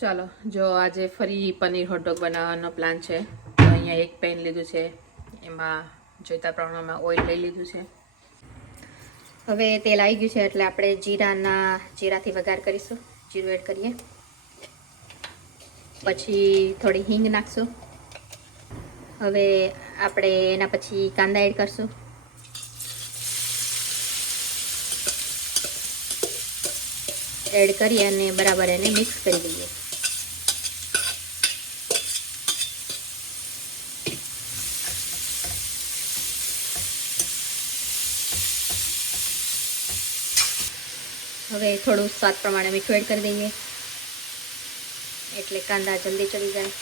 ચાલો જો આજે ફરી પનીર હોટડોગ બનાવવાનો પ્લાન છે. તો અહીંયા એક પેન લીધું છે, એમાં જોઈતા પ્રમાણમાં ઓઇલ લઈ લીધું છે. હવે તેલ આવી ગયું છે એટલે આપણે જીરાથી વઘાર કરીશું. જીરું એડ કરીએ, પછી થોડી હિંગ નાખશું. હવે આપણે એના પછી કાંદા એડ કરશું. એડ કરી અને બરાબર એને મિક્સ કરી દઈએ. હવે થોડું સ્વાદ પ્રમાણે મીઠું એડ કરી દઈએ એટલે કાંદા જલ્દી ચડી જાય.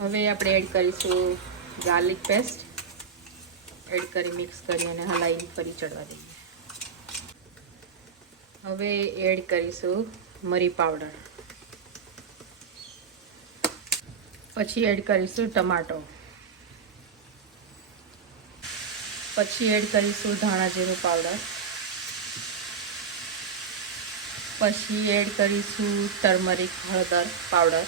હવે આપણે એડ કરીશું ગાર્લિક પેસ્ટ. એડ કરી મિક્સ કરી અને હલાવી ફરી ચડવા દઈએ. હવે એડ કરીશું મરી પાવડર. પછી એડ કરીશું ટમાટો. પછી એડ કરીશું ધાણા જીરું પાવડર. પછી એડ કરીશું ટર્મરિક હળદર પાવડર.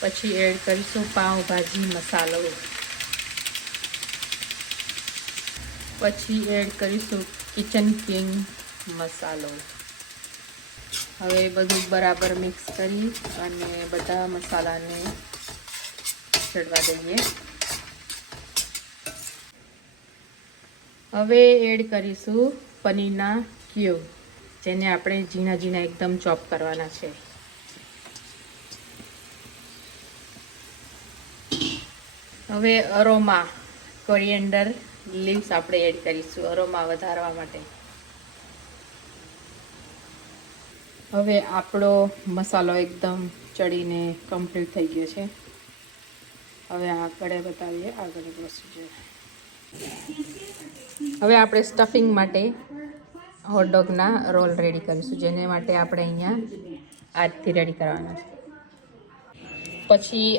પછી એડ કરીશું પાવભાજી મસાલો. પછી એડ કરીશું કિચન કિંગ મસાલો. હવે બધું બરાબર મિક્સ કરી અને બધા મસાલાને ચડવા દઈએ. હવે એડ કરીશું પનીરના ક્યુબ, જેને આપણે ઝીણા ઝીણા એકદમ ચોપ કરવાના છે. હવે અરોમા કોરિએન્ડર લીવ્સ આપણે એડ કરીશું અરોમા વધારવા માટે. હવે આપણો મસાલો એકદમ ચડીને કમ્પ્લીટ થઈ ગયો છે. હવે આગળ બતાવીએ આગળ પ્રોસીજર. હવે આપણે સ્ટફિંગ માટે હોટડોગના રોલ રેડી કરીશું, જેને માટે આપણે અહીંયા આજથી રેડી કરવાના છે. પછી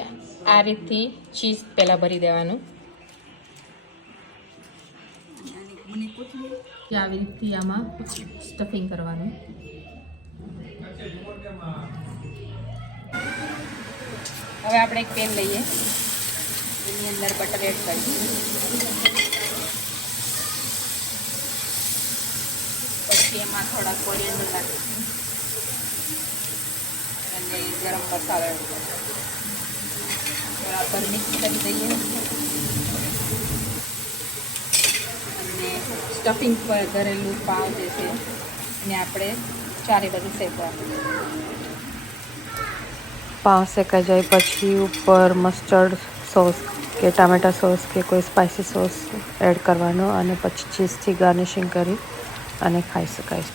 આ રીતથી ચીઝ પહેલાં ભરી દેવાનું. આવી રીતથી આમાં સ્ટફિંગ કરવાનું. હવે આપણે એક પેન લઈએ, એની અંદર બટર એડ કરીશું. પછી એમાં થોડા કોરિએન્ડર નાખીશું અને ગરમ મસાલો એડ કરીશું. બરાબર મિક્સ કરી દઈએ અને સ્ટફિંગ પર ઘરેલું પાવ જે છે એને આપણે ચારે બાજુ શેકવાનું. પાવ શેકાઈ જાય પછી ઉપર મસ્ટર્ડ સોસ કે ટામેટા સોસ કે કોઈ સ્પાઇસી સોસ એડ કરવાનો અને પછી ચીઝથી ગાર્નિશિંગ કરી અને ખાઈ શકાય.